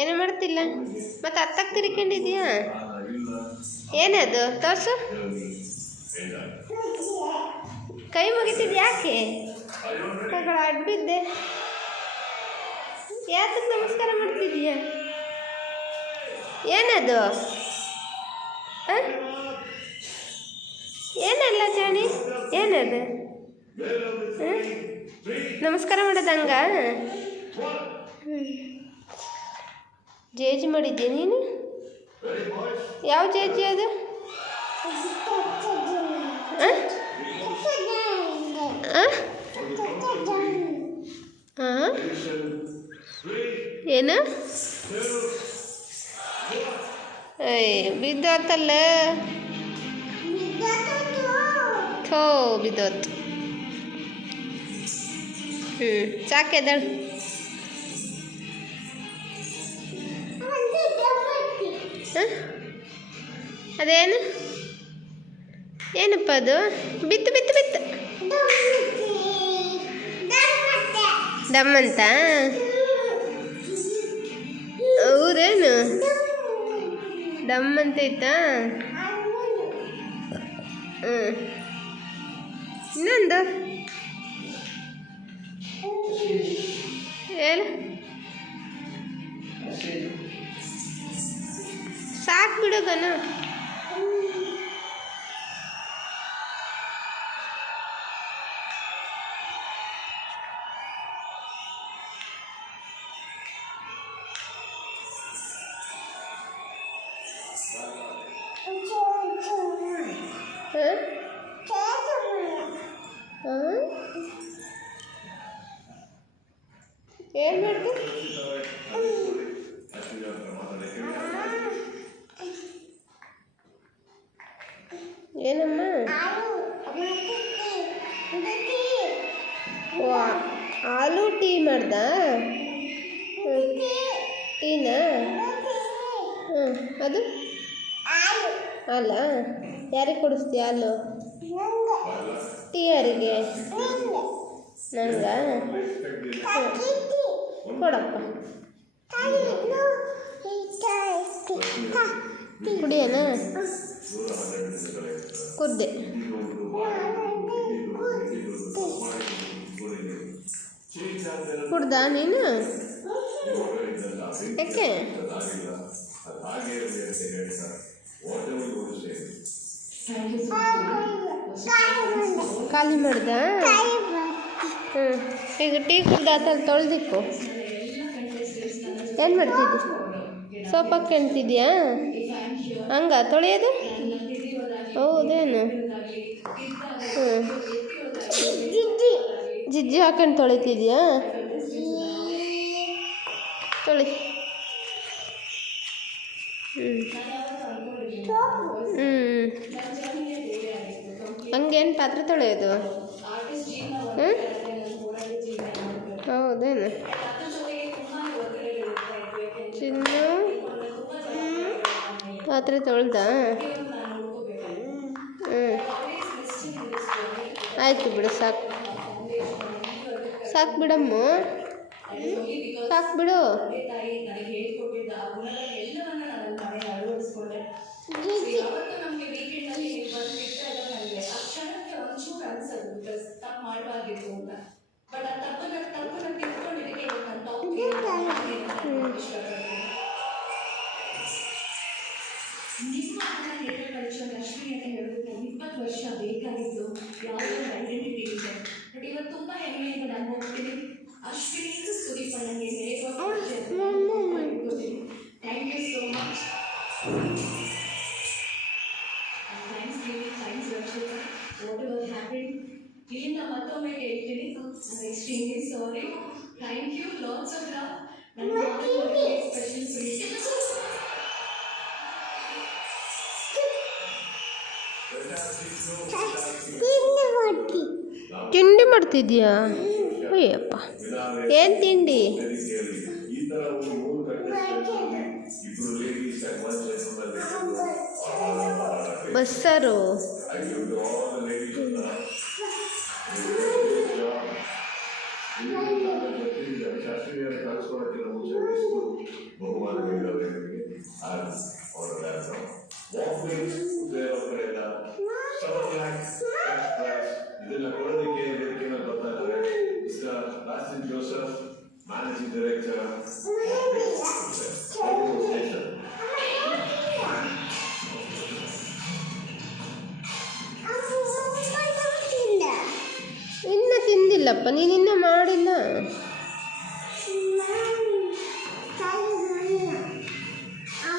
ಏನು ಮಾಡ್ತಿಲ್ಲ ಮತ್ತೆ ಅತ್ತಕ್ಕೆ ತಿರ್ಕೊಂಡಿದ್ಯಾ ಏನದು ತೋರ್ಸು ಕೈ ಮುಗಿತಿದ್ ಯಾಕೆ ಅಡ್ಬಿದ್ದೆ ಯಾತಕ್ಕೆ ನಮಸ್ಕಾರ ಮಾಡ್ತಿದ್ಯಾ ಏನದು ಏನಲ್ಲ ಜಾಣಿ ಏನದು ನಮಸ್ಕಾರ ಮಾಡೋದಂಗ ಜೇಜಿ ಮಾಡಿದ್ದೆ ನೀನು ಯಾವ ಜೇಜಿ ಅದು ಏನು ಬಿದ್ದೋತಲ್ಲ ಥೋ ಬಿದ್ದೋತು ಸಾಕೆದಳು ಅದೇನು ಏನಪ್ಪ ಅದು ಬಿತ್ತು ಬಿತ್ತು ಬಿತ್ತು ದಮ್ಮಂತ ಹೌದೇನು ದಮ್ಮಂತ ಐತಾ ಇನ್ನೊಂದು ಏನು ಸಾಕು ಬಿಡೋಗನ ಏನು ಮಾಡ್ತು ಏನಮ್ಮ ಆಲೂ ಟೀ ಮಾಡ್ದ ಟೀನಾ ಅದು ಅಲ್ಲ ಯಾರಿಗೆ ಕೊಡಿಸ್ತೀಯ ಹಾಲು ಟೀ ಯಾರಿಗೆ ನಂಗ ಕೊಡಪ್ಪ ಕುಡಿಯೋಣ ಕುದ್ದೆ ಕುಡ್ದ ನೀನು ಯಾಕೆ ಖಾಲಿ ಮಾಡ್ದ ಈಗ ಟೀ ಕುಡ್ದಾತಲ್ಲಿ ತೊಳೆದಿಕ್ಕು ಏನು ಮಾಡ್ತಿದ್ದಿ ಸೋಪ್ ಹಾಕ್ಕೊಂತಿದ್ಯಾ ಹಂಗ ತೊಳೆಯೋದು ಹೌದೇನು ಜಿಜ್ಜಿ ಹಾಕೊಂಡು ತೊಳಿತಿದ್ಯಾ ತೊಳಿ ಹಂಗೇನು ಪಾತ್ರೆ ತೊಳೆಯೋದು ಹೌದೇನು ಚಿನ್ನು ಪಾತ್ರೆ ತೊಳ್ದ ಆಯ್ತು ಬಿಡು ಸಾಕು ಸಾಕು ಬಿಡಮ್ಮ ಸಾಕು ಬಿಡು ನಿಮ್ಮ ಹೇಗೆ ಕಳಿಸೋ ಲಕ್ಷ್ಮಿ ಅಂತ ಹೇಳಿದ್ರೆ 20 ವರ್ಷ ಬೇಕಾಗಿತ್ತು ಯಾವುದೋ ಐಡೆಂಟಿಟಿ ಇದೆ ಬಟ್ ಇವತ್ತು ತುಂಬ ಹೆಮ್ಮೆಯಿಂದ ನಾನು ಹೋಗ್ತೀನಿ ಅಶ್ವಿನಿ ಸುದೀಪ್ ನನಗೆ thank you so much thanks Rakshita whatever happen ಇಲ್ಲಿಂದ ಮತ್ತೊಮ್ಮೆ ಹೇಳ್ತೀನಿ extremely sorry thank you lots of love ನನ್ನ ಸ್ಪೆಷಲ್ ತಿಂಡಿ ಮಾಡ್ತಿದ್ಯಾ ಅಯ್ಯಪ್ಪ ಏನು ತಿಂಡಿ ಬಸ್ಸಾರು ಇದನ್ನ ಕೊಡೋದಕ್ಕೆ ವೇದಿಕೆ ಮೇಲೆ ಬರ್ತಾ ಇದ್ದಾರೆ mister Rasin Joseph, managing director station. ಇನ್ನು ತಿಂದಿಲ್ಲಪ್ಪ, ನೀನು ಇನ್ನೂ ಮಾಡಿಲ್ಲ.